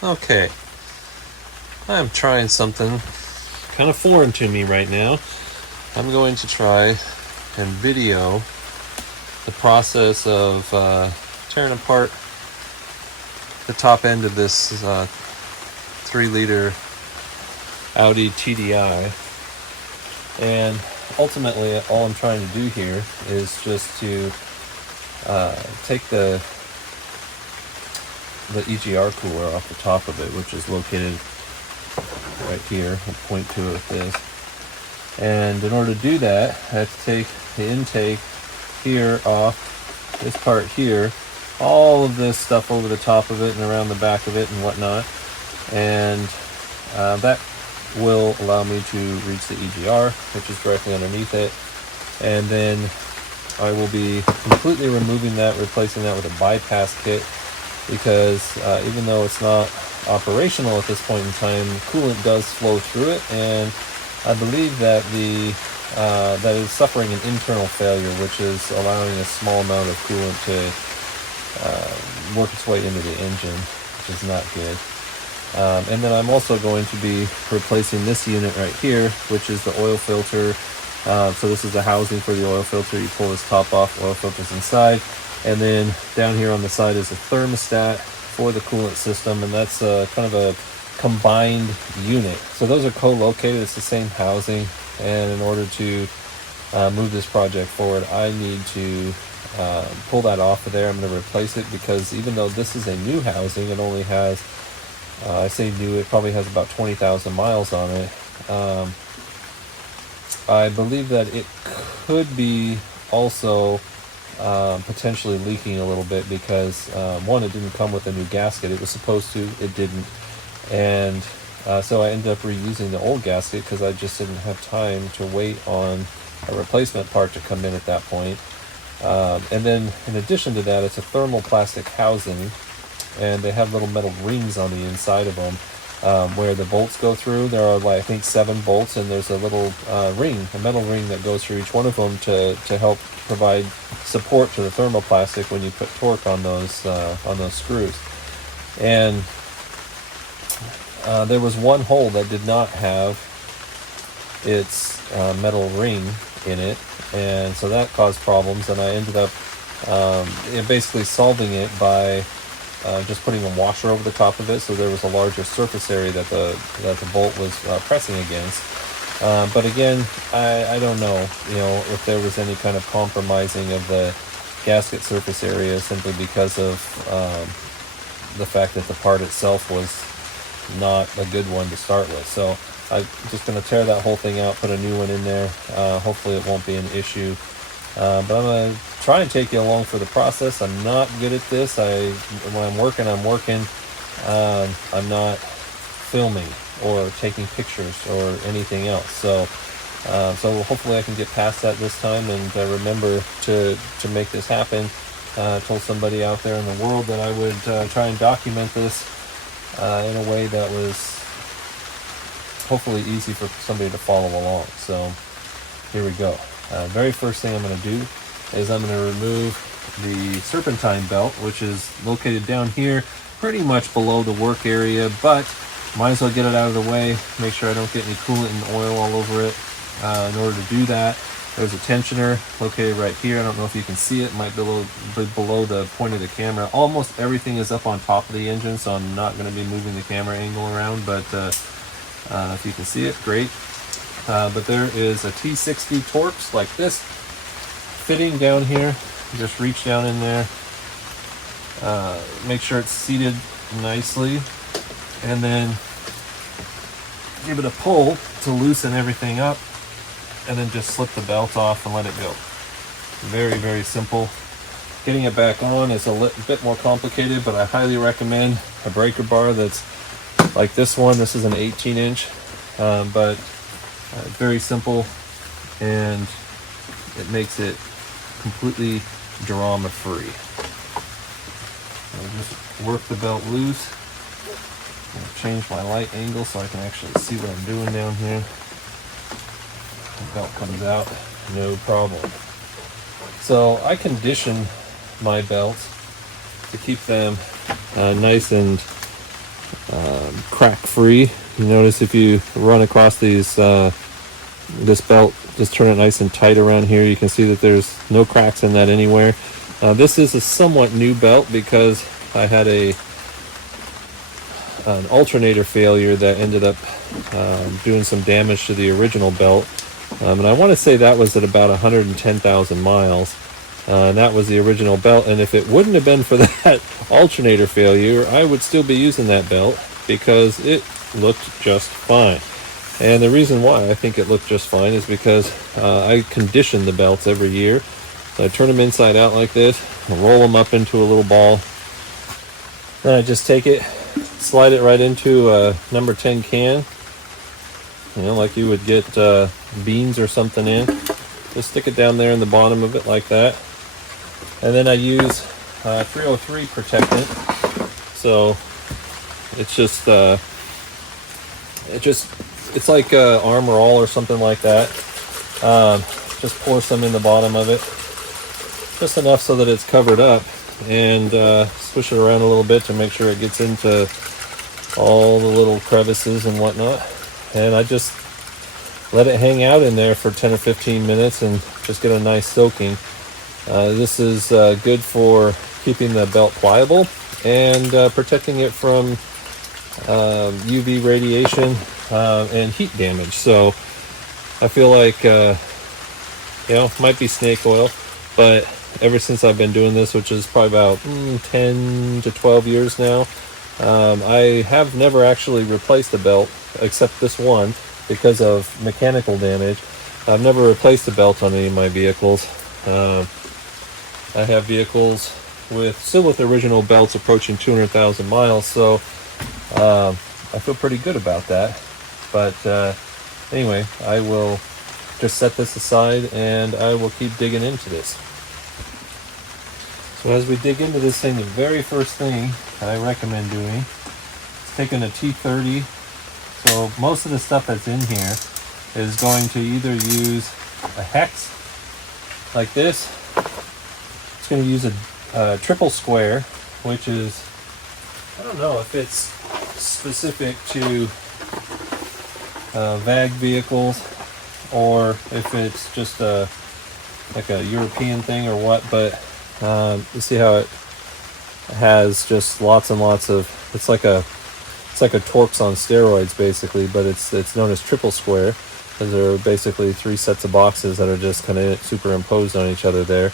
Okay, I'm trying something kind of foreign to me right now. I'm going to try and video the process of tearing apart the top end of this 3-liter Audi TDI. And ultimately, all I'm trying to do here is just to take the EGR cooler off the top of it, which is located right here. I'll point to it with this. And in order to do that, I have to take the intake here off, this part here, all of this stuff over the top of it and around the back of it and whatnot. And that will allow me to reach the EGR, which is directly underneath it. And then I will be completely removing that, replacing that with a bypass kit, because even though it's not operational at this point in time, coolant does flow through it, and I believe that that is suffering an internal failure, which is allowing a small amount of coolant to work its way into the engine, which is not good. And then I'm also going to be replacing this unit right here, which is the oil filter. So this is the housing for the oil filter. You pull this top off, oil filter's inside. And then down here on the side is a thermostat for the coolant system, and that's kind of a combined unit. So those are co-located, it's the same housing, and in order to move this project forward, I need to pull that off of there. I'm going to replace it because even though this is a new housing, it only has, I say new, it probably has about 20,000 miles on it. I believe that it could be also potentially leaking a little bit because one, it didn't come with a new gasket. It was supposed to, it didn't, and so I ended up reusing the old gasket because I just didn't have time to wait on a replacement part to come in at that point. And then in addition to that, it's a thermoplastic housing, and they have little metal rings on the inside of them where the bolts go through. There are, like, I think 7 bolts, and there's a little ring, a metal ring that goes through each one of them to help provide support to the thermoplastic when you put torque on those screws. And there was one hole that did not have its metal ring in it, and so that caused problems, and I ended up basically solving it by just putting a washer over the top of it, so there was a larger surface area that the bolt was pressing against. But again, I don't know, if there was any kind of compromising of the gasket surface area simply because of the fact that the part itself was not a good one to start with. So I'm just going to tear that whole thing out, put a new one in there. Hopefully it won't be an issue. But I'm going to try and take you along for the process. I'm not good at this. When I'm working. I'm not filming or taking pictures or anything else. So hopefully I can get past that this time and remember to make this happen. I told somebody out there in the world that I would try and document this in a way that was hopefully easy for somebody to follow along. So here we go. Very first thing I'm going to do is I'm going to remove the Serpentine belt, which is located down here, pretty much below the work area, but might as well get it out of the way, make sure I don't get any coolant and oil all over it. In order to do that, there's a tensioner located right here. I don't know if you can see it, might be a little bit below the point of the camera. Almost everything is up on top of the engine, so I'm not going to be moving the camera angle around, but if you can see it, great. But there is a T60 Torx like this fitting down here. Just reach down in there, make sure it's seated nicely, and then give it a pull to loosen everything up, and then just slip the belt off and let it go. Very, very simple. Getting it back on is a bit more complicated, but I highly recommend a breaker bar that's like this one. This is an 18-inch, but very simple, and it makes it completely drama free. I'll just work the belt loose. I'll change my light angle so I can actually see what I'm doing down here. The belt comes out, no problem. So I condition my belts to keep them nice and crack free. You notice if you run across these this belt, just turn it nice and tight around here, you can see that there's no cracks in that anywhere. This is a somewhat new belt because I had an alternator failure that ended up doing some damage to the original belt, and I want to say that was at about 110,000 miles, and that was the original belt. And if it wouldn't have been for that alternator failure, I would still be using that belt because it looked just fine. And the reason why I think it looked just fine is because I condition the belts every year. So I turn them inside out like this, roll them up into a little ball, then I just take it, slide it right into a number 10 can, you know, like you would get beans or something in. Just stick it down there in the bottom of it like that. And then I use 303 protectant. So it's like Armor All or something like that. Just pour some in the bottom of it, just enough so that it's covered up, and swish it around a little bit to make sure it gets into all the little crevices and whatnot. And I just let it hang out in there for 10 or 15 minutes and just get a nice soaking. This is good for keeping the belt pliable and protecting it from UV radiation and heat damage. So I feel like, might be snake oil, but ever since I've been doing this, which is probably about 10 to 12 years now, I have never actually replaced a belt except this one because of mechanical damage. I've never replaced a belt on any of my vehicles. I have vehicles still with original belts approaching 200,000 miles, so I feel pretty good about that. But anyway, I will just set this aside and I will keep digging into this. So as we dig into this thing, the very first thing I recommend doing is taking a T30. So most of the stuff that's in here is going to either use a hex like this. It's going to use a triple square, which is, I don't know if it's specific to VAG vehicles or if it's just like a European thing or what, but you see how it has just lots and lots of, it's like a Torx on steroids basically, but it's known as triple square because there are basically 3 sets of boxes that are just kind of superimposed on each other there.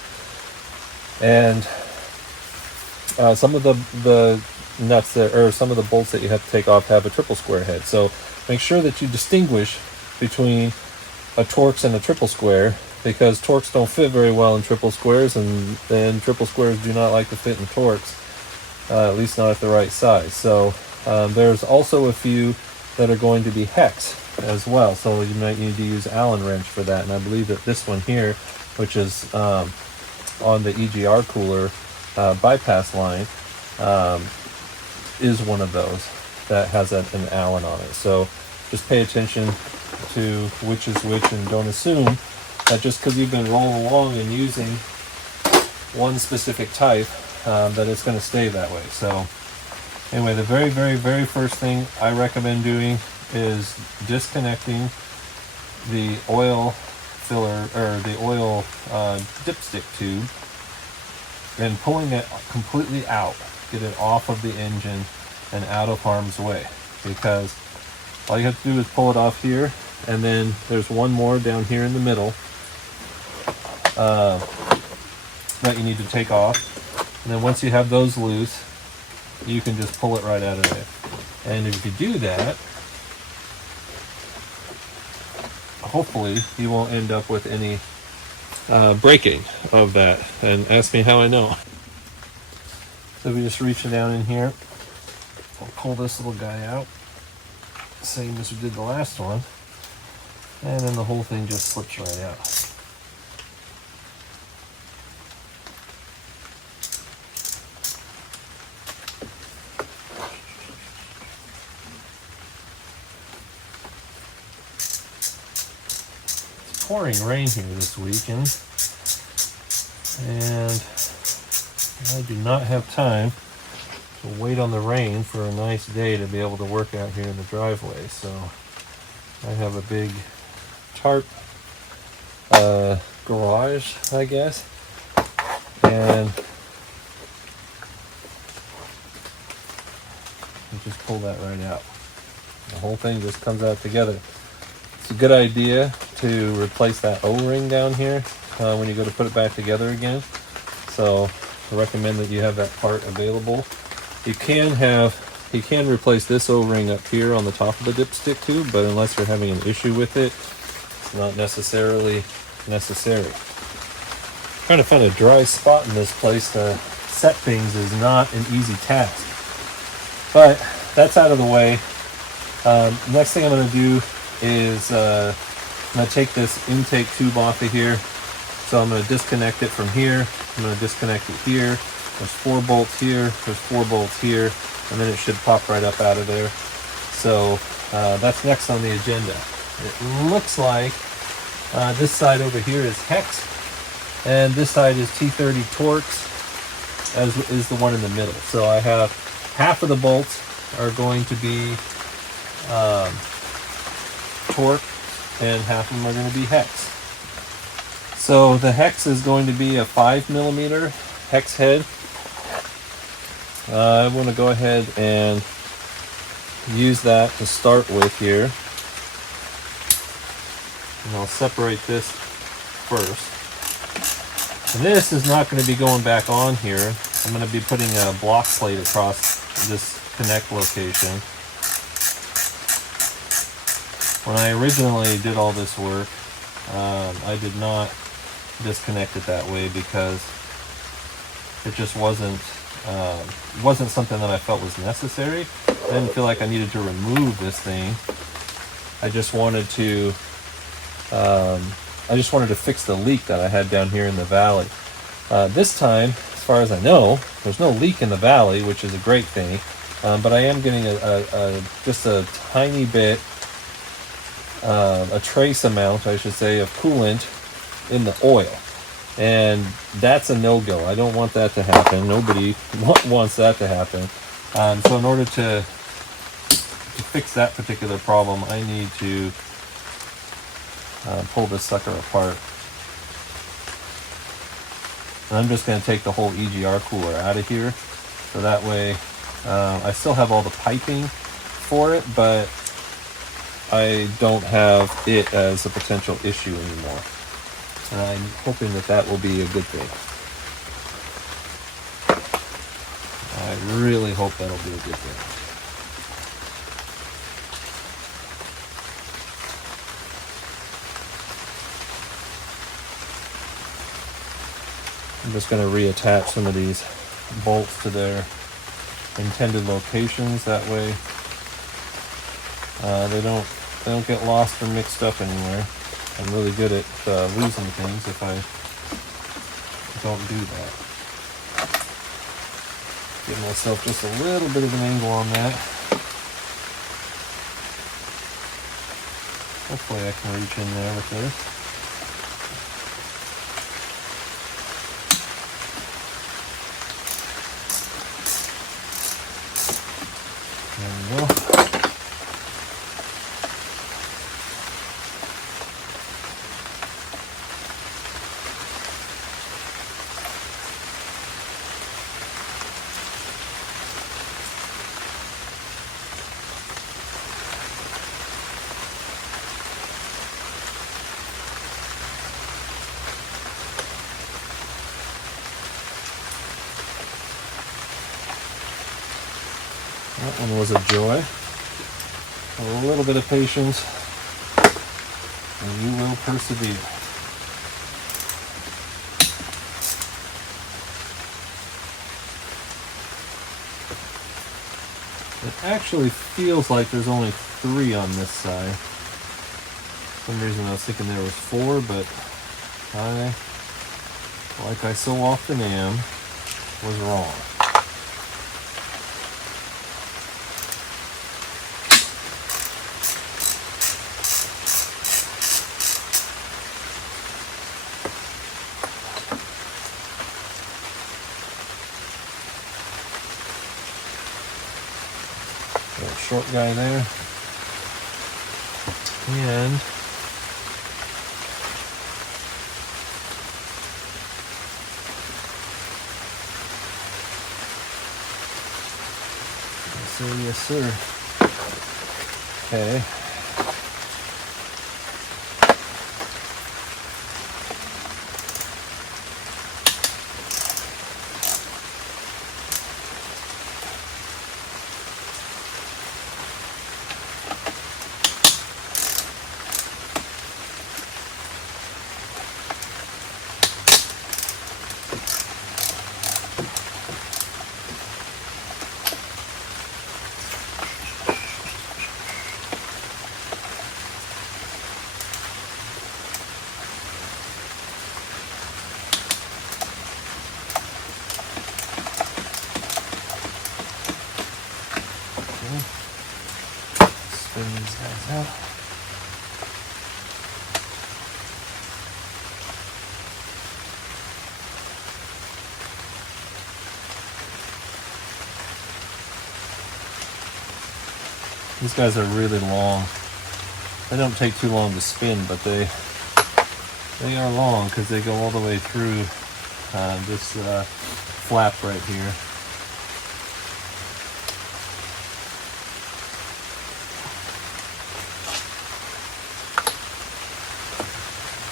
And some of the nuts that, or some of the bolts that you have to take off have a triple square head. So make sure that you distinguish between a Torx and a triple square, because Torx don't fit very well in triple squares, and then triple squares do not like to fit in Torx, at least not at the right size. So there's also a few that are going to be hex as well, so you might need to use Allen wrench for that. And I believe that this one here, which is on the EGR cooler bypass line, is one of those that has an Allen on it. So just pay attention to which is which, and don't assume that just because you've been rolling along and using one specific type that it's going to stay that way. So anyway, the very, very, very first thing I recommend doing is disconnecting the oil filler, or the oil dipstick tube, and pulling it completely out. Get it off of the engine and out of harm's way, because all you have to do is pull it off here, and then there's one more down here in the middle that you need to take off. And then once you have those loose, you can just pull it right out of there. And if you do that, hopefully you won't end up with any breaking of that. And ask me how I know. So we just reach down in here, we'll pull this little guy out, same as we did the last one, and then the whole thing just slips right out. It's pouring rain here this weekend, and I do not have time We'll wait on the rain for a nice day to be able to work out here in the driveway. So I have a big tarp garage, I guess, and you just pull that right out. The whole thing just comes out together. It's a good idea to replace that O-ring down here when you go to put it back together again. So I recommend that you have that part available. You can replace this O-ring up here on the top of the dipstick tube, but unless you're having an issue with it, it's not necessarily necessary. Trying to find a dry spot in this place to set things is not an easy task. But that's out of the way. Next thing I'm going to do is I'm going to take this intake tube off of here. So I'm going to disconnect it from here. I'm going to disconnect it here. There's 4 bolts here. There's 4 bolts here. And then it should pop right up out of there. So that's next on the agenda. It looks like this side over here is hex. And this side is T30 Torx, as is the one in the middle. So I have half of the bolts are going to be torque, and half of them are going to be hex. So the hex is going to be a 5mm hex head. I want to go ahead and use that to start with here. And I'll separate this first. And this is not going to be going back on here. I'm going to be putting a block plate across this connect location. When I originally did all this work, I did not disconnect it that way because it just wasn't something that I felt was necessary. I didn't feel like I needed to remove this thing. I just wanted to fix the leak that I had down here in the valley. This time, as far as I know, there's no leak in the valley, which is a great thing. But I am getting just a tiny bit, a trace amount, I should say, of coolant in the oil. And that's a no-go. I don't want that to happen. Nobody wants that to happen. So in order to fix that particular problem, I need to pull this sucker apart. And I'm just going to take the whole EGR cooler out of here. So that way, I still have all the piping for it, but I don't have it as a potential issue anymore. And I'm hoping that that will be a good thing. I really hope that'll be a good thing. I'm just going to reattach some of these bolts to their intended locations. That way they don't get lost or mixed up anywhere. I'm really good at losing things if I don't do that. Give myself just a little bit of an angle on that. Hopefully I can reach in there with this. There we go. That one was a joy. A little bit of patience, and you will persevere. It actually feels like there's only 3 on this side. For some reason I was thinking there was 4, but I, like I so often am, was wrong. Little short guy there. And so yes sir. Okay. Spin these guys out. These guys are really long. They don't take too long to spin, but they are long because they go all the way through this flap right here.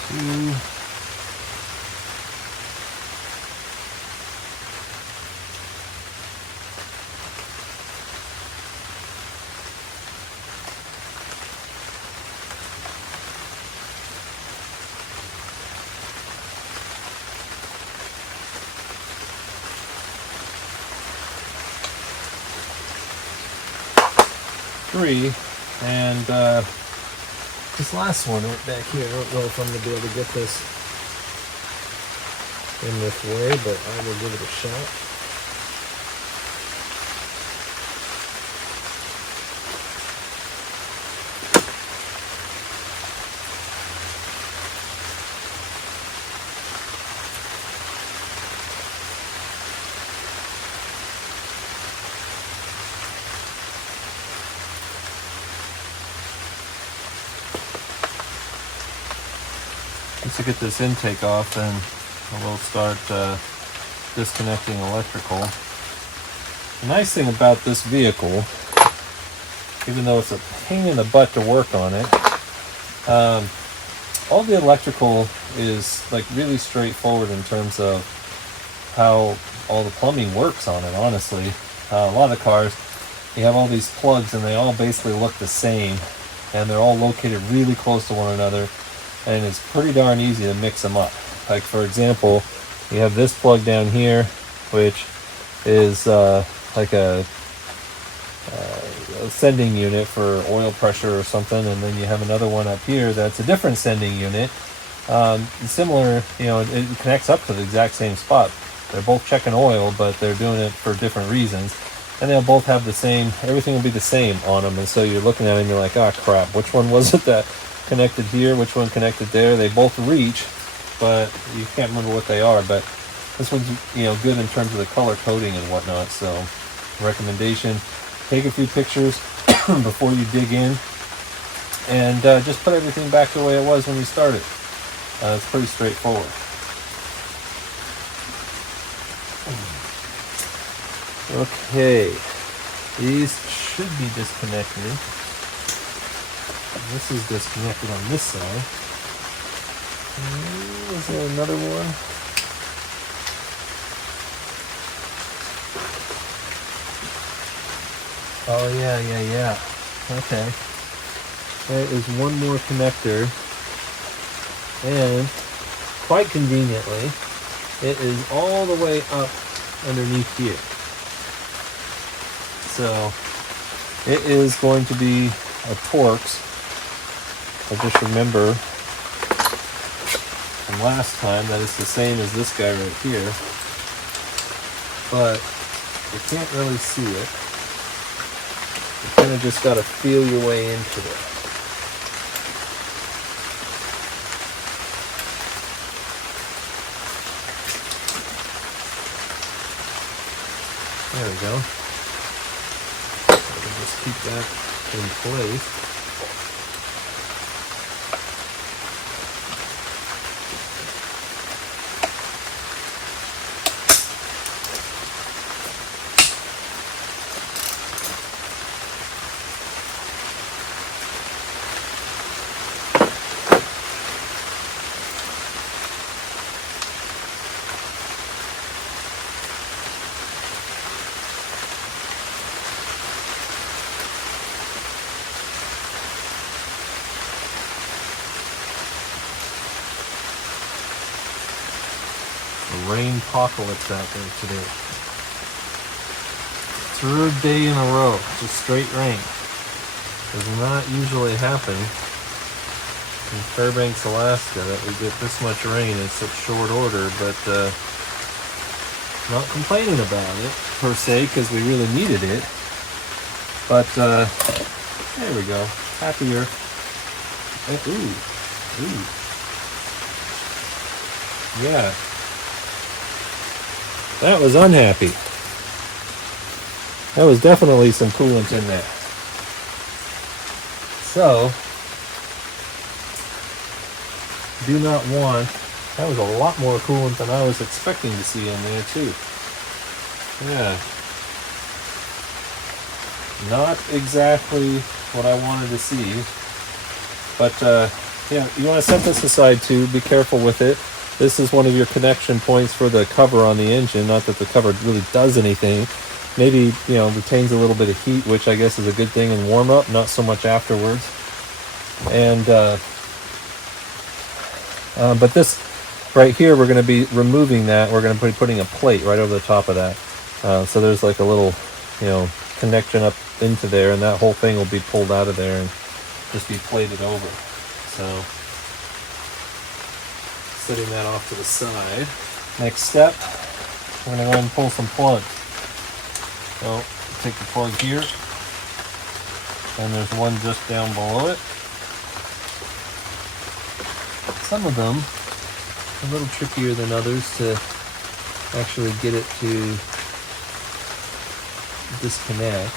Two. 3, and this last one right back here, I don't know if I'm going to be able to get this in this way, but I will give it a shot. Once I get this intake off, then we'll start disconnecting electrical. The nice thing about this vehicle, even though it's a pain in the butt to work on it, all the electrical is like really straightforward in terms of how all the plumbing works on it, honestly. A lot of cars, you have all these plugs and they all basically look the same, and they're all located really close to one another, and it's pretty darn easy to mix them up. Like for example, you have this plug down here, which is like a sending unit for oil pressure or something, and then you have another one up here that's a different sending unit. Similar, you know, it connects up to the exact same spot. They're both checking oil, but they're doing it for different reasons, and they'll both have the same, everything will be the same on them. And so you're looking at it and you're like, oh crap, which one was it that connected here, which one connected there? They both reach, but you can't remember what they are. But this one's, you know, good in terms of the color coding and whatnot. So recommendation, take a few pictures before you dig in, and just put everything back the way it was when you started. It's pretty straightforward. Okay, these should be disconnected. This is disconnected on this side. Is there another one? Oh yeah. Okay. There is one more connector, and quite conveniently, it is all the way up underneath here. So it is going to be a Torx. I just remember from last time that it's the same as this guy right here, but you can't really see it. You kind of just got to feel your way into it. There we go. Just keep that in place. Rain apocalypse out there today. Third day in a row, just straight rain. Does not usually happen in Fairbanks, Alaska, that we get this much rain in such short order, but not complaining about it per se, because we really needed it. But there we go. Happier. Ooh. Yeah. That was unhappy. That was definitely some coolant in there. So, do not want, that was a lot more coolant than I was expecting to see in there too. Yeah. Not exactly what I wanted to see. But yeah, you want to set this aside too. Be careful with it. This is one of your connection points for the cover on the engine. Not that the cover really does anything. Maybe, you know, retains a little bit of heat, which I guess is a good thing in warm up, not so much afterwards. And but this right here, we're going to be removing that. We're going to be putting a plate right over the top of that. So there's like a little, you know, connection up into there, and that whole thing will be pulled out of there and just be plated over. So setting that off to the side. Next step, we're going to go ahead and pull some plugs. So take the plug here, and there's one just down below it. Some of them are a little trickier than others to actually get it to disconnect.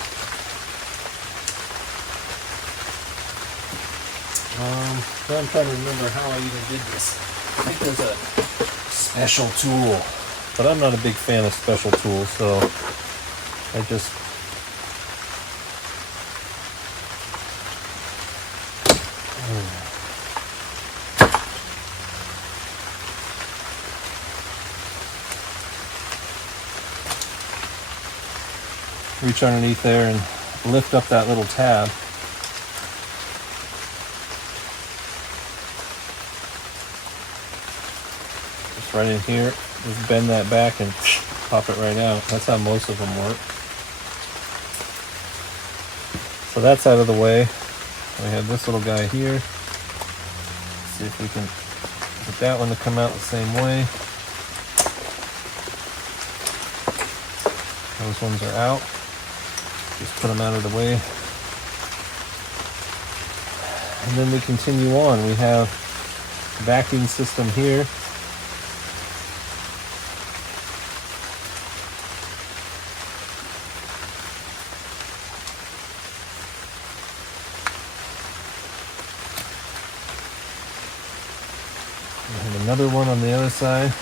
Now I'm trying to remember how I even did this. I think there's a special tool, but I'm not a big fan of special tools, so I just reach underneath there and lift up that little tab. Just right in here, just bend that back and pop it right out. That's how most of them work. So that's out of the way. We have this little guy here. Let's see if we can get that one to come out the same way. Those ones are out. Just put them out of the way. And then we continue on. We have the backing system here. We have another one on the other side.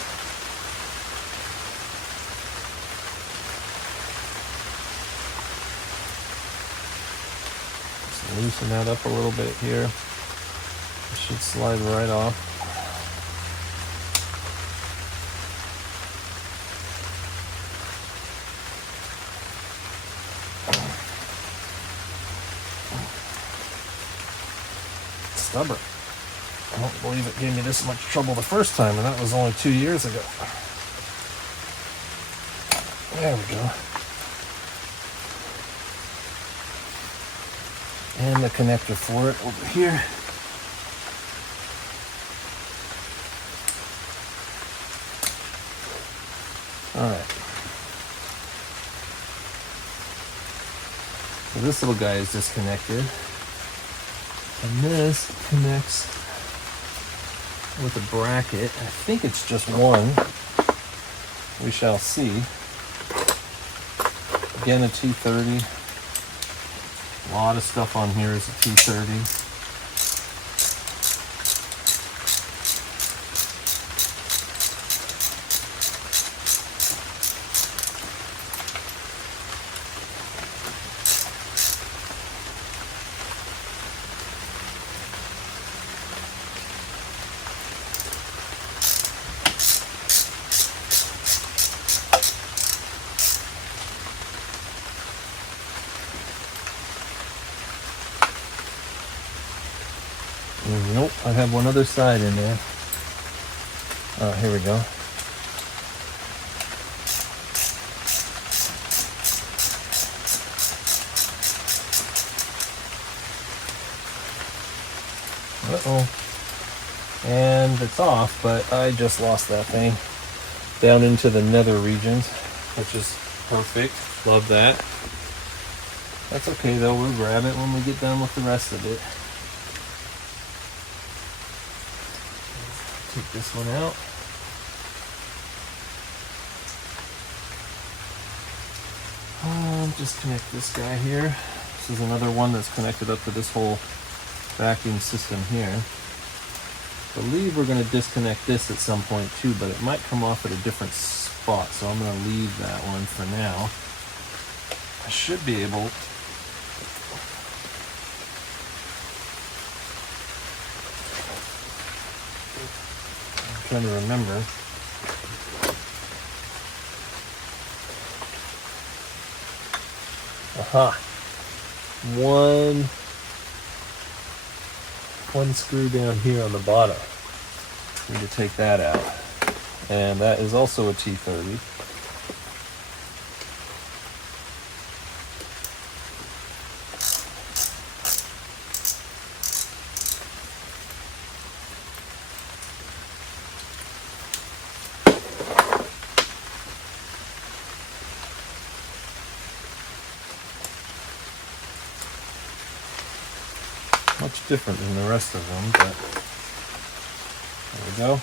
Loosen that up a little bit here. It should slide right off. Stubborn. I don't believe it gave me this much trouble the first time, and that was only 2 years ago. There we go. And the connector for it over here. All right. So this little guy is disconnected. And this connects with a bracket. I think it's just one. We shall see. Again, a 230. A lot of stuff on here is a T30. Nope, I have one other side in there. Here we go. Uh-oh. And it's off, but I just lost that thing down into the nether regions, which is perfect. Love that. That's okay though, we'll grab it when we get done with the rest of it. Take this one out. Disconnect this guy here. This is another one that's connected up to this whole vacuum system here. I believe we're going to disconnect this at some point too, but it might come off at a different spot, so I'm going to leave that one for now. I should be able trying to remember. Aha! One screw down here on the bottom. Need to take that out. And that is also a T30. Much different than the rest of them, but there we go.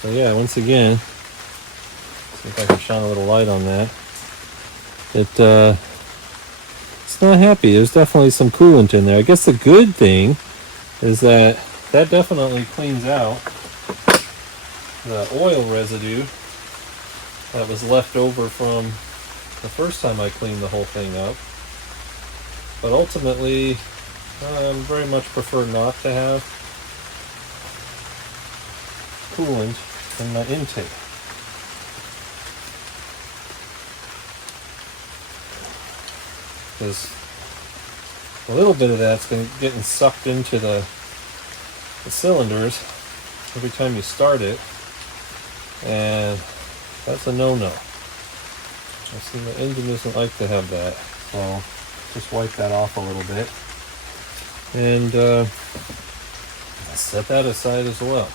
So yeah, once again, see if I can shine a little light on that. It's not happy. There's definitely some coolant in there. I guess the good thing is that definitely cleans out the oil residue that was left over from the first time I cleaned the whole thing up. But ultimately, I very much prefer not to have coolant in the intake. Because a little bit of that's getting sucked into the cylinders every time you start it, and that's a no-no. I see the engine doesn't like to have that, so just wipe that off a little bit. And set that aside as well.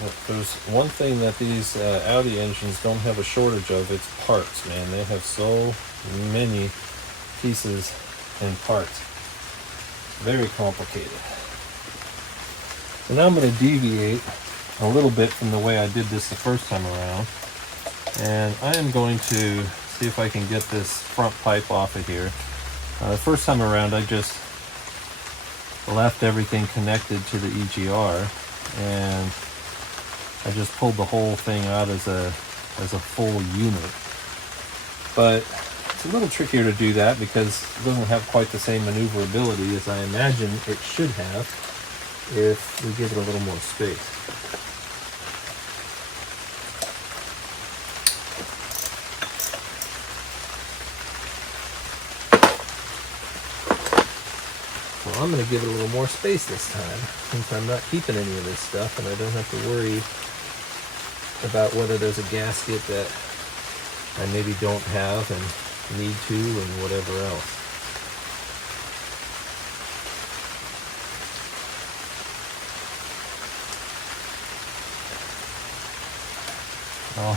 But there's one thing that these Audi engines don't have a shortage of, it's parts, man. They have so many pieces and parts. Very complicated. So now I'm going to deviate a little bit from the way I did this the first time around. And I am going to see if I can get this front pipe off of here. The first time around I just left everything connected to the EGR, and I just pulled the whole thing out as a full unit. But it's a little trickier to do that because it doesn't have quite the same maneuverability as I imagine it should have if we give it a little more space. I'm going to give it a little more space this time, since I'm not keeping any of this stuff and I don't have to worry about whether there's a gasket that I maybe don't have and need to and whatever else.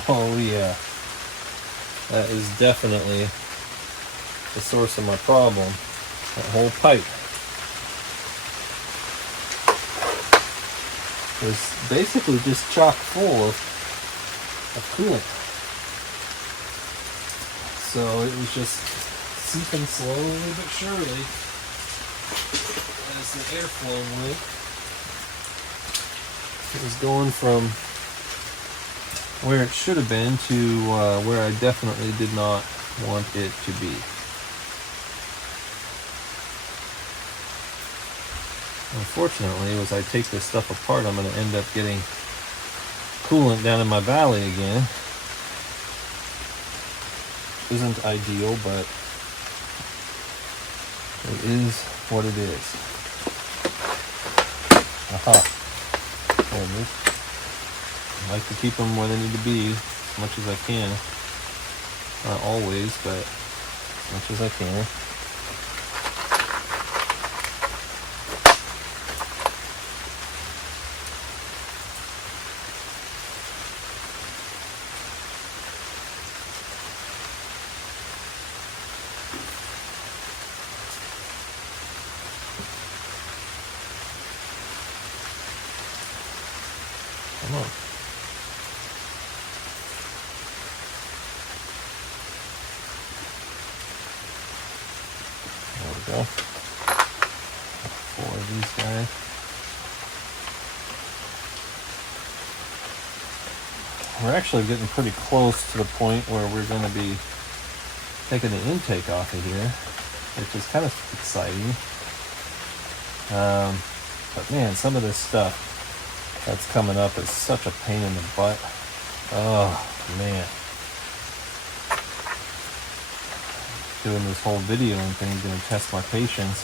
Oh yeah, that is definitely the source of my problem, that whole pipe. Was basically just chock full of coolant. So it was just seeping slowly but surely as the airflow went. It was going from where it should have been to where I definitely did not want it to be. Unfortunately, as I take this stuff apart, I'm going to end up getting coolant down in my valley again. Isn't ideal, but it is what it is. Aha. There it is. I like to keep them where they need to be as much as I can. Not always, but as much as I can. Come on. There we go. 4 of these guys. We're actually getting pretty close to the point where we're going to be taking the intake off of here, which is kind of exciting. But man, some of this stuff that's coming up is such a pain in the butt. Oh man. Doing this whole video and things going to test my patience.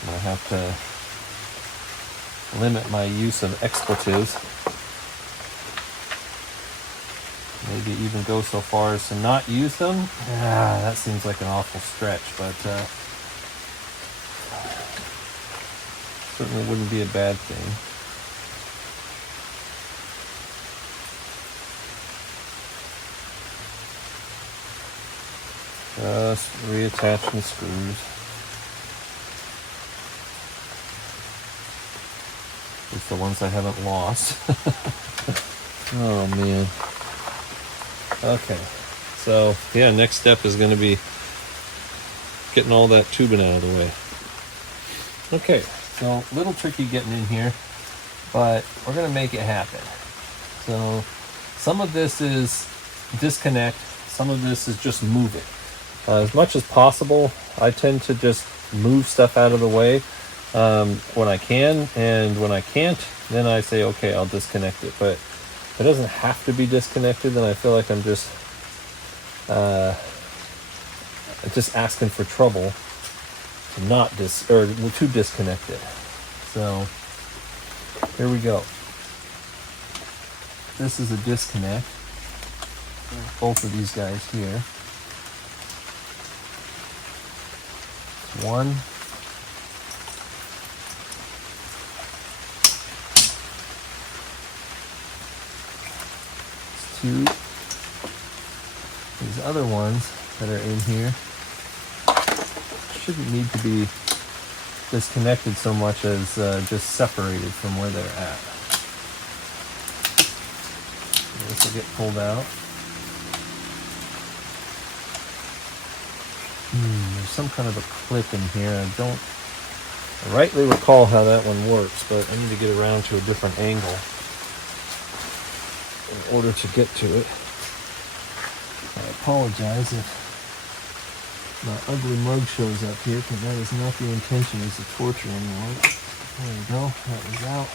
I'm going to have to limit my use of expletives. Maybe even go so far as to not use them. That seems like an awful stretch, but certainly wouldn't be a bad thing. Just reattaching the screws. At least the ones I haven't lost. Oh man. Okay. So yeah, next step is going to be getting all that tubing out of the way. Okay, so a little tricky getting in here, but we're going to make it happen. So some of this is disconnect, some of this is just move it. As much as possible, I tend to just move stuff out of the way when I can, and when I can't, then I say, okay, I'll disconnect it. But if it doesn't have to be disconnected, then I feel like I'm just asking for trouble to not to disconnect it. So here we go. This is a disconnect. Both of these guys here. One. Two. These other ones that are in here shouldn't need to be disconnected so much as just separated from where they're at. This will get pulled out. There's some kind of a clip in here. I don't rightly recall how that one works, but I need to get around to a different angle in order to get to it. I apologize if my ugly mug shows up here, because that is not the intention, is to torture anyone. There we go. That was out.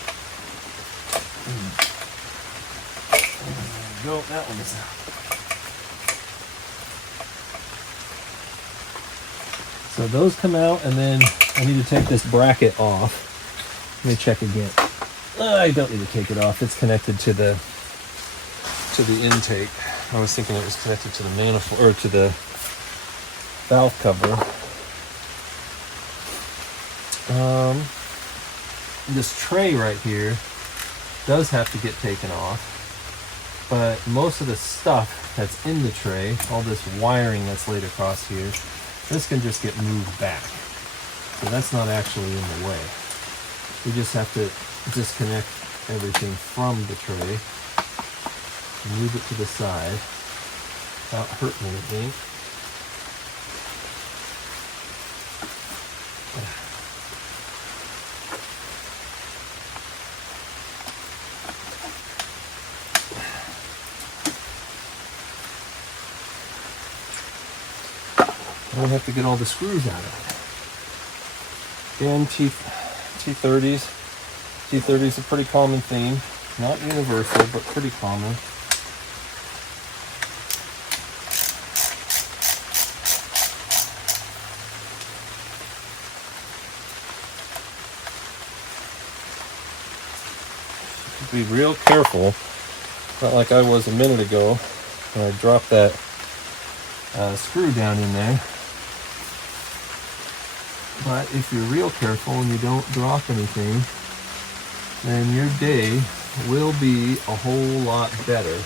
There we go. That one is out. So those come out, and then I need to take this bracket off. Let me check again. I don't need to take it off. It's connected to the intake. I was thinking it was connected to the manifold, or to the valve cover. This tray right here does have to get taken off, but most of the stuff that's in the tray, all this wiring that's laid across here, this can just get moved back. So that's not actually in the way. We just have to disconnect everything from the tray, move it to the side without hurting anything. And we have to get all the screws out of it. Again, T30s. T30s are a pretty common theme. Not universal, but pretty common. Be real careful, not like I was a minute ago when I dropped that screw down in there. But if you're real careful and you don't drop anything, then your day will be a whole lot better,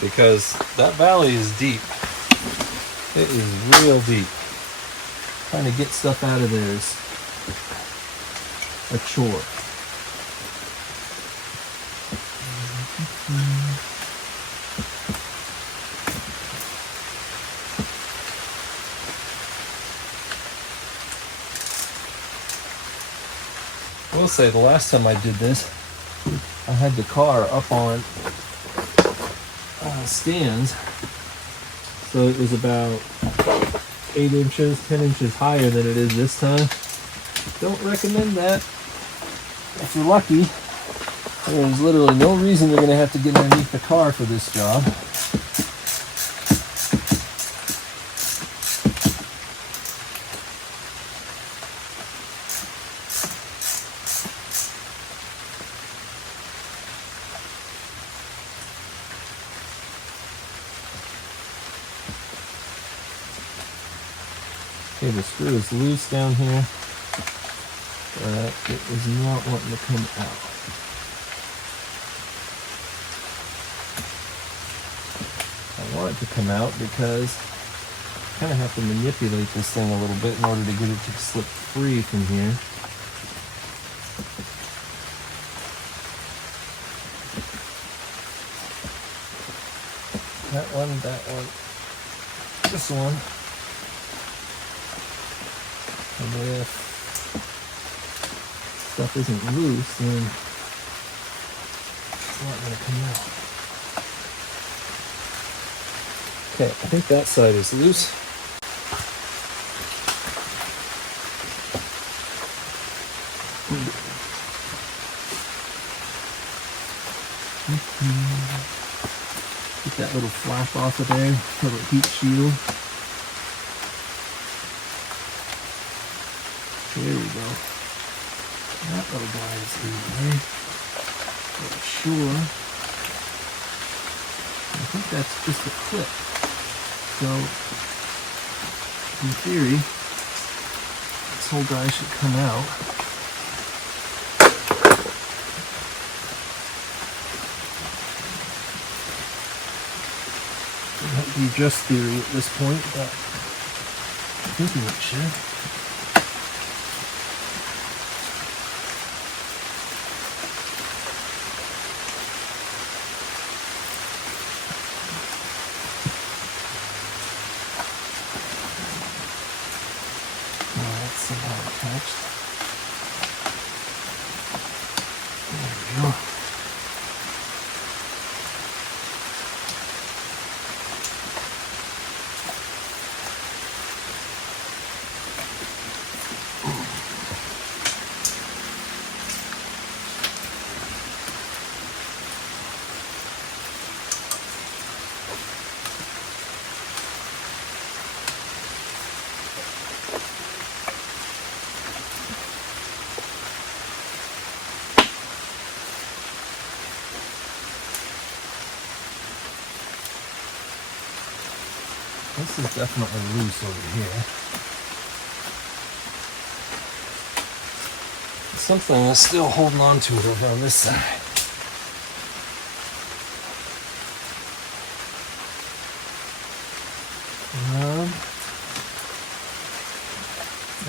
because that valley is deep. It is real deep. Trying to get stuff out of there is a chore. I will say the last time I did this, I had the car up on stands, so it was about 8 inches, 10 inches higher than it is this time. Don't recommend that. If you're lucky, there's literally no reason you're going to have to get underneath the car for this job. Okay, the screw is loose down here, but it is not wanting to come out. I want it to come out because I kind of have to manipulate this thing a little bit in order to get it to slip free from here. That one, this one. And if stuff isn't loose, then it's not going to come out. Okay, I think that side is loose. Get that little flap off of there, little heat shield. There we go. That little guy is in there. For sure. I think that's just a clip. So, in theory, this whole guy should come out. It might be just theory at this point, but I'm thinking it should. This is definitely loose over here. Something is still holding on to it over on this side.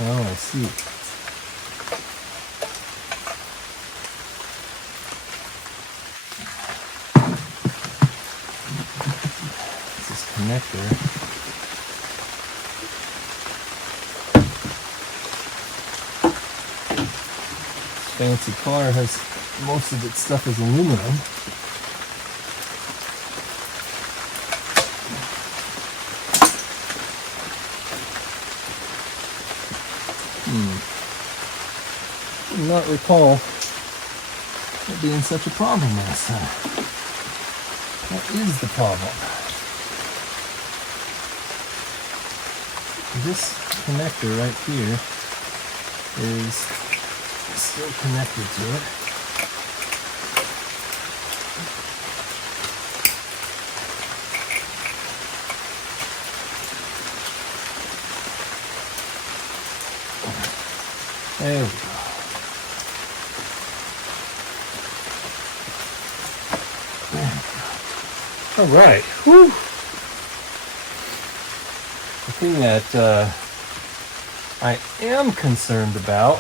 Oh, I see. This connector. fancy car has most of its stuff is aluminum. Do not recall it being such a problem last time. What is the problem? This connector right here is still connected to it. There we go. All right. Whew. The thing that I am concerned about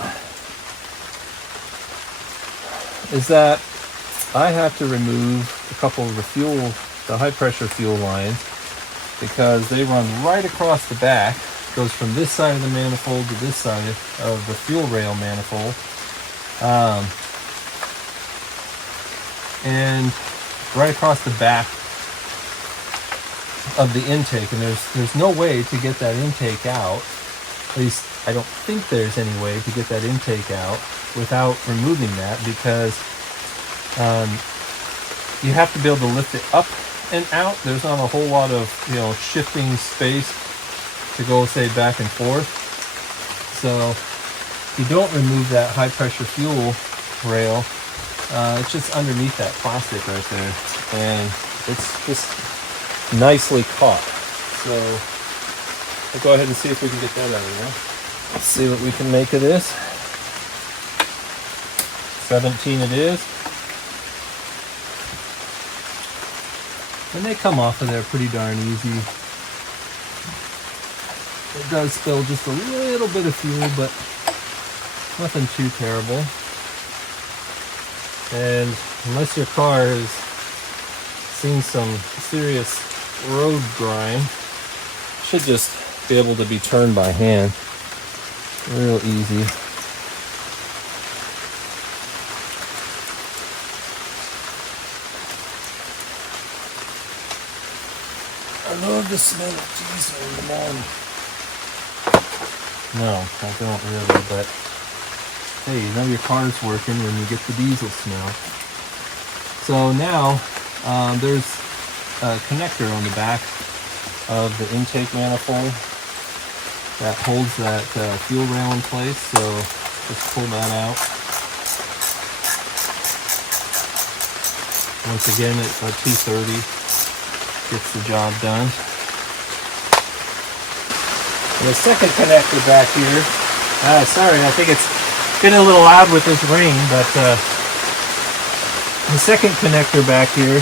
is that I have to remove a couple of the high pressure fuel lines, because they run right across the back. It goes from this side of the manifold to this side of the fuel rail manifold. And right across the back of the intake, and there's no way to get that intake out. At least I don't think there's any way to get that intake out without removing that, because you have to be able to lift it up and out. There's not a whole lot of shifting space to go, say, back and forth. So if you don't remove that high pressure fuel rail, it's just underneath that plastic right there, and it's just nicely caught. So we'll go ahead and see if we can get that out of there. Let's see what we can make of this. 17 it is. And they come off of there pretty darn easy. It does spill just a little bit of fuel, but nothing too terrible. And unless your car has seen some serious road grime, it should just be able to be turned by hand. Real easy. I love the smell of diesel in the morning. No, I don't really, but hey, you know your car's working when you get the diesel smell. So now there's a connector on the back of the intake manifold that holds that fuel rail in place, so just pull that out. Once again, a 230 gets the job done. And the second connector back here, sorry, I think it's getting a little loud with this ring, but the second connector back here,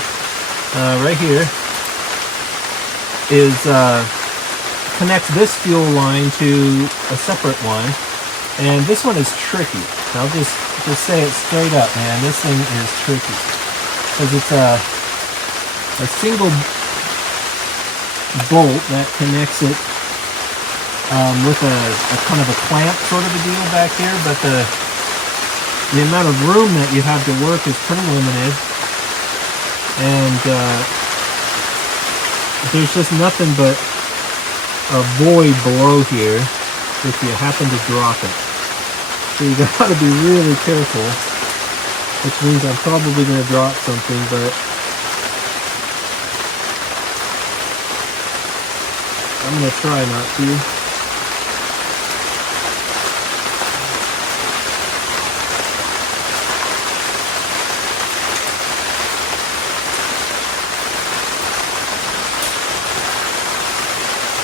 right here, is connects this fuel line to a separate one, and this one is tricky. I'll just say it straight up, man. This thing is tricky because it's a single bolt that connects it with a kind of a clamp sort of a deal back here, but the amount of room that you have to work is pretty limited, and there's just nothing but a void below here if you happen to drop it. So you gotta be really careful, which means I'm probably gonna drop something, but I'm gonna try not to.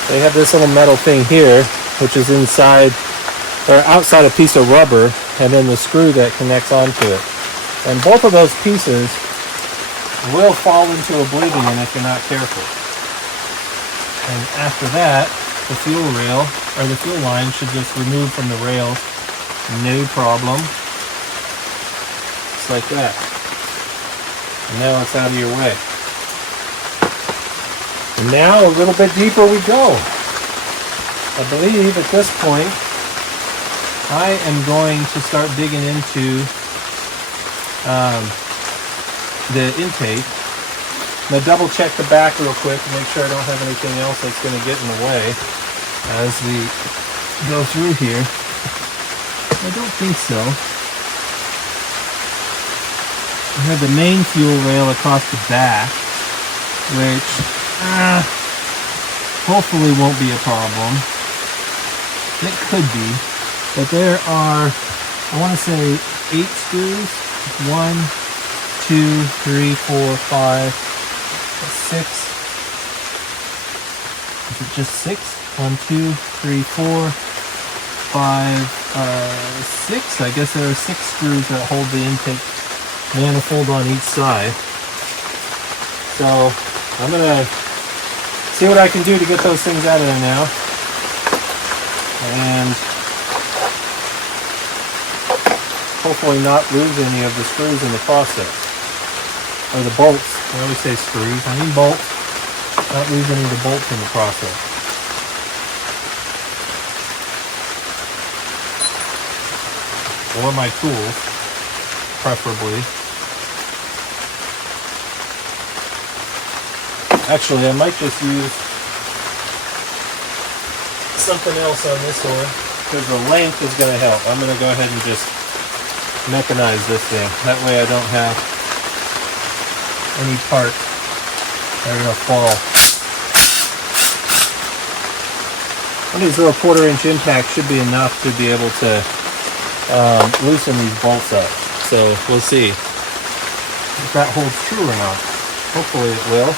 They have this little metal thing here, which is inside or outside a piece of rubber, and then the screw that connects onto it. And both of those pieces will fall into oblivion if you're not careful. And after that, the fuel rail or the fuel line should just remove from the rail, no problem. Just like that. And now it's out of your way. And now a little bit deeper we go. I believe at this point I am going to start digging into the intake. I'm gonna double check the back real quick to make sure I don't have anything else that's gonna get in the way as we go through here. I don't think so. I have the main fuel rail across the back, which hopefully won't be a problem. It could be, but there are, I want to say, 8 screws. 1, 2, 3, 4, 5, 6. Is it just 6? 1, 2, 3, 4, 5, 6. I guess there are 6 screws that hold the intake manifold on each side. So I'm gonna see what I can do to get those things out of there now, and hopefully not lose any of the screws in the process, or the bolts. I always say screws, I mean bolts. Not lose any of the bolts in the process. Or my tools, preferably. Actually, I might just use something else on this one, because the length is going to help. I'm going to go ahead and just mechanize this thing. That way I don't have any parts that are going to fall. One of these little 1/4-inch impacts should be enough to be able to loosen these bolts up. So we'll see if that holds true or not. Hopefully it will.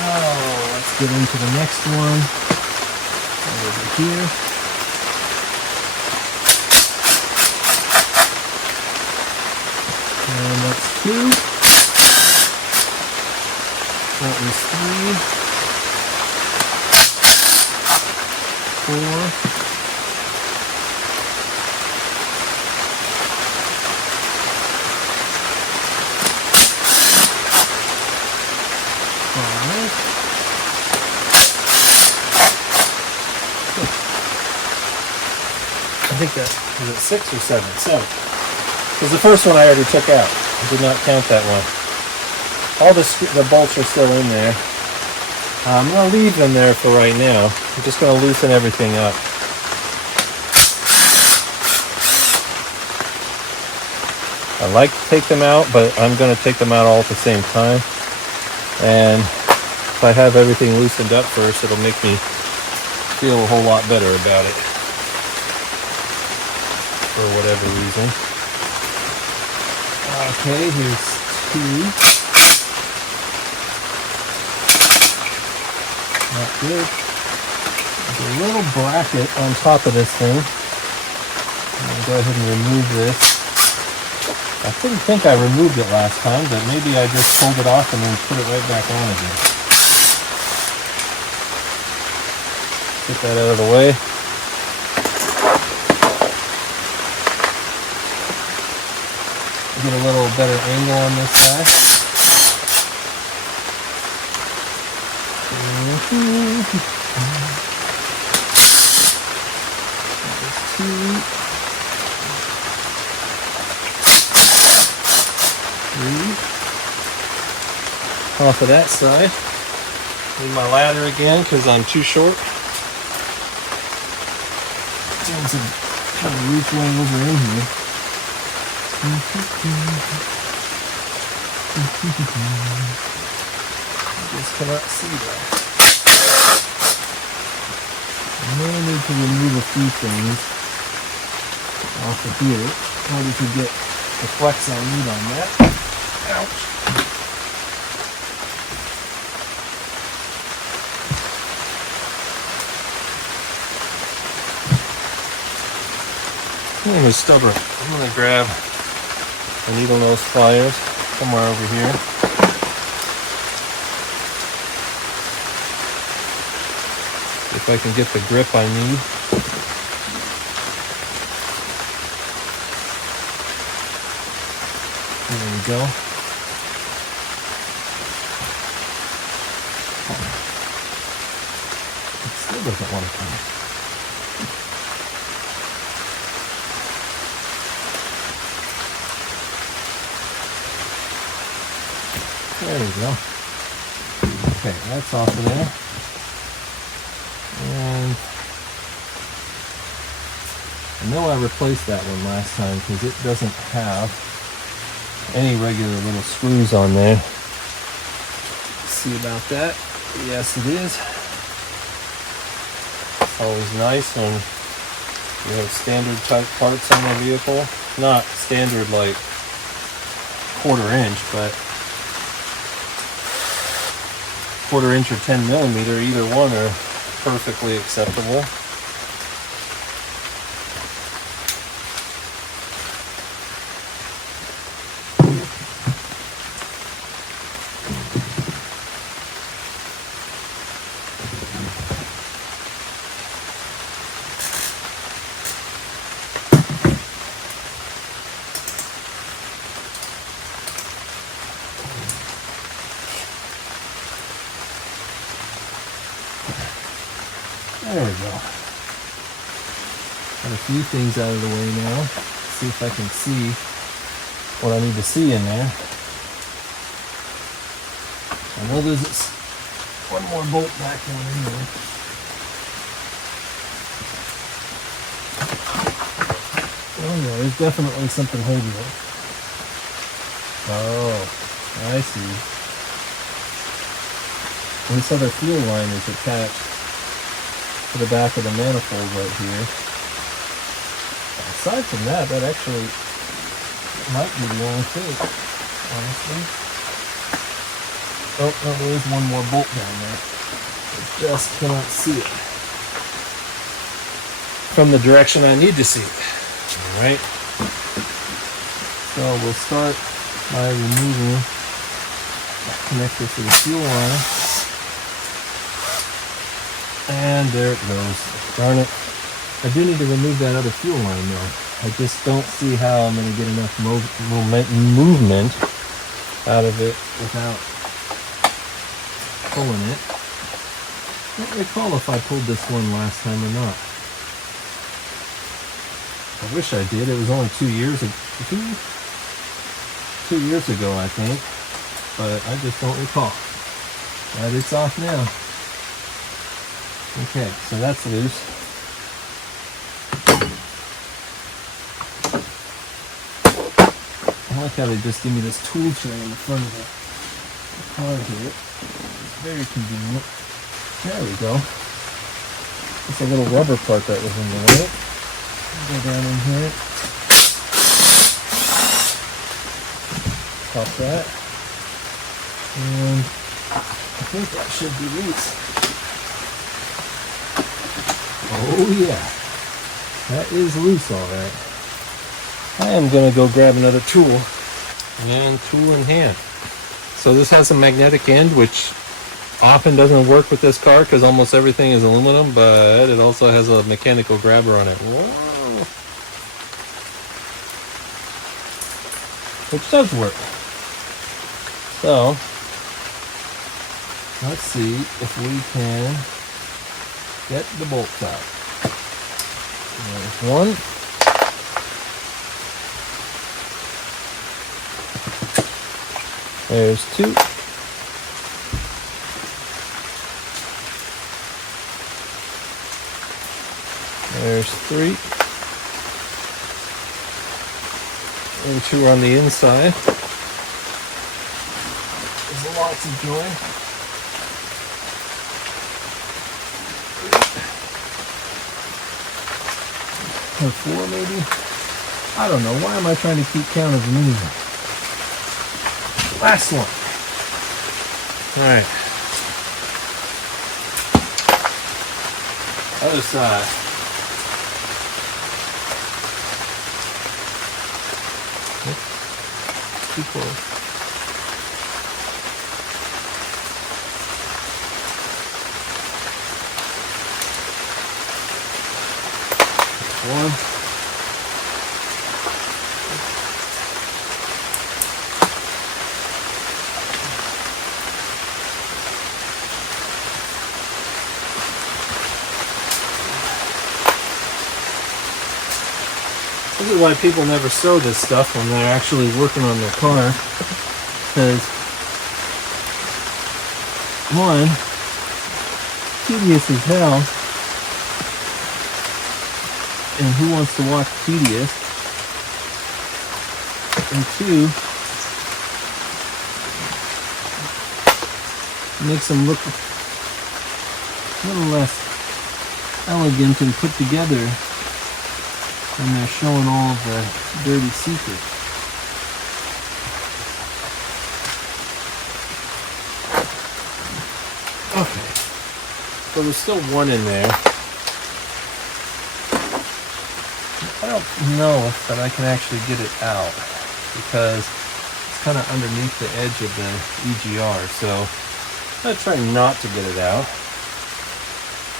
Oh, let's get into the next one. Over here. And that's 2. That was 3. 4. 5. I think that was it 6 or 7. 7. Because the first one I already took out. I did not count that one. All the bolts are still in there. I'm going to leave them there for right now. I'm just going to loosen everything up. I like to take them out, but I'm going to take them out all at the same time. And if I have everything loosened up first, it'll make me feel a whole lot better about it, for whatever reason. Okay, here's 2. Not good. There's a little bracket on top of this thing. I'm going to go ahead and remove this. I didn't think I removed it last time, but maybe I just pulled it off and then put it right back on again. Get that out of the way. Get a little better angle on this side. There's 2. 3. Off of that side. Need my ladder again because I'm too short. Seems to kind of reach way over in here. I just cannot see that. I may need to remove a few things off of here in order to get the flex I need on that. Ouch. I'm really stubborn. I'm going to grab the needle nose pliers somewhere over here. If I can get the grip I need. There we go. It still doesn't want to come. There you go. Okay, that's off of there. And I know I replaced that one last time because it doesn't have any regular little screws on there. See about that? Yes, it is. It's always nice when you have standard type parts on the vehicle. Not standard like 1/4 inch, but 1/4 inch or 10 millimeter, either one are perfectly acceptable. There we go. Got a few things out of the way now. See if I can see what I need to see in there. I know there's one more bolt back down in there. Oh yeah, there's definitely something holding it. Oh, I see. This other fuel line is attached to the back of the manifold right here. Aside from that, that actually might be the only thing, honestly. Oh, no, there is one more bolt down there. I just cannot see it from the direction I need to see it. Alright. So we'll start by removing that connector for the fuel line. And there it goes. Darn it. I do need to remove that other fuel line though. I just don't see how I'm going to get enough movement out of it without pulling it. I don't recall if I pulled this one last time or not. I wish I did. It was only 2 years ago. 2 years ago, I think. But I just don't recall. But it's off now. Okay, so that's loose. I like how they just give me this tool tray in the front of the car here. It's very convenient. There we go. It's a little rubber part that was in the way. Go down in here. Pop that. And I think that should be loose. Oh yeah, that is loose all right. I am going to go grab another tool, and tool in hand. So this has a magnetic end, which often doesn't work with this car because almost everything is aluminum, but it also has a mechanical grabber on it. Whoa. Which does work. So, let's see if we can get the bolts out. There's one. There's two. There's three. And two on the inside. There's lots of joy. Or four maybe? I don't know. Why am I trying to keep count of them anyway? Last one. Alright. Other side. Oops. Too close. One. This is why people never sew this stuff when they're actually working on their car, because one, tedious as hell, and who wants to watch tedious? And two, makes them look a little less elegant and put together when they're showing all of the dirty secrets. Okay, so there's still one in there. I don't know that I can actually get it out because it's kind of underneath the edge of the EGR, so I'm going to try not to get it out.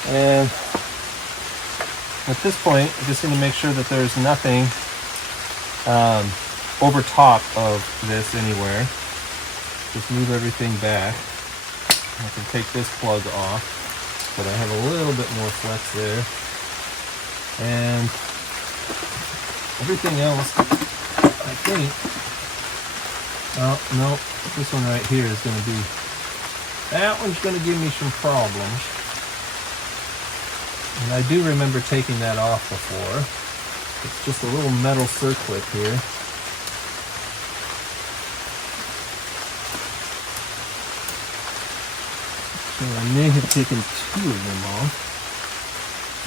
And at this point, I'm just going to make sure that there's nothing over top of this anywhere. Just move everything back. I can take this plug off, but I have a little bit more flex there. And everything else, I think, oh, no, this one right here is going to be, that one's going to give me some problems. And I do remember taking that off before. It's just a little metal circlip here. So I may have taken two of them off.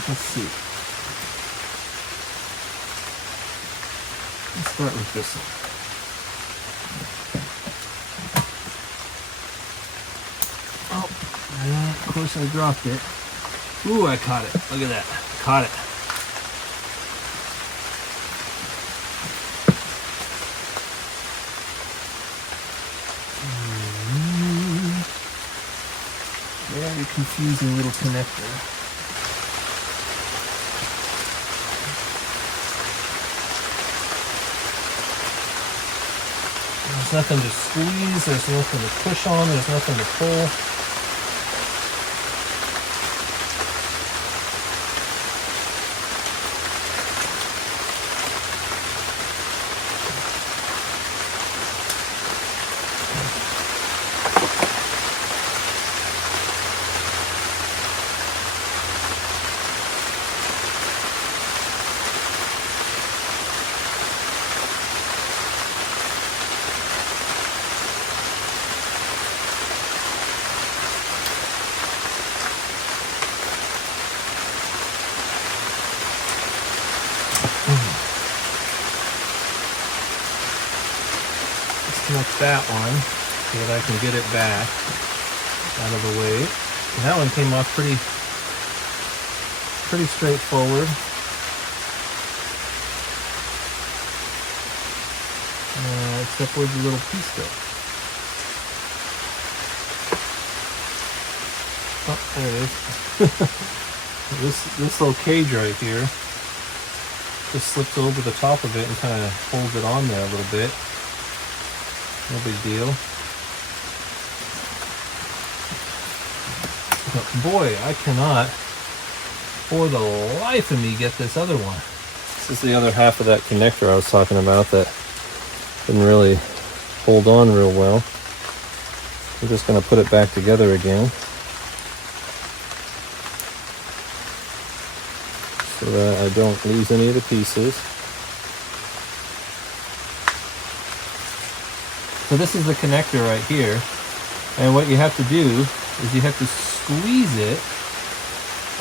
Let's see. Let's start with this one. Oh, and of course I dropped it. Ooh, I caught it. Look at that. I caught it. Very confusing little connector. There's nothing to squeeze, there's nothing to push on, there's nothing to pull. Disconnect that one so that I can get it back out of the way. And that one came off pretty straightforward. Except where's the little piece go? Oh, there it is. This little cage right here just slips over the top of it and kind of holds it on there a little bit. No big deal. But boy, I cannot, for the life of me, get this other one. This is the other half of that connector I was talking about that didn't really hold on real well. I'm just going to put it back together again so that I don't lose any of the pieces. So this is the connector right here, and what you have to do is you have to squeeze it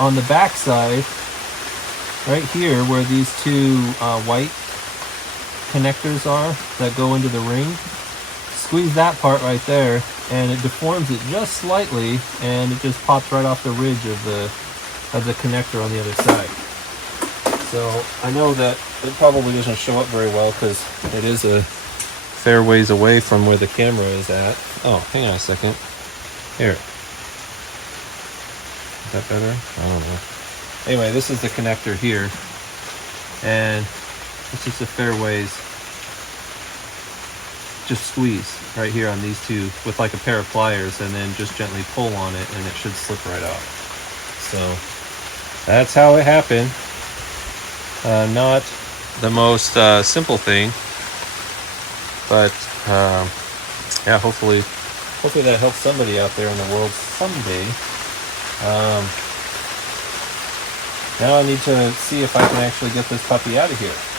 on the back side right here where these two white connectors are that go into the ring. Squeeze that part right there and it deforms it just slightly and it just pops right off the ridge of the connector on the other side. So I know that it probably doesn't show up very well because it is a fair ways away from where the camera is at. Oh, hang on a second. Here. Is that better? I don't know. Anyway, this is the connector here. And it's just a fair ways. Just squeeze right here on these two with like a pair of pliers and then just gently pull on it and it should slip right off. So that's how it happened. Not the most simple thing. But yeah, hopefully hopefully that helps somebody out there in the world someday. Now I need to see if I can actually get this puppy out of here.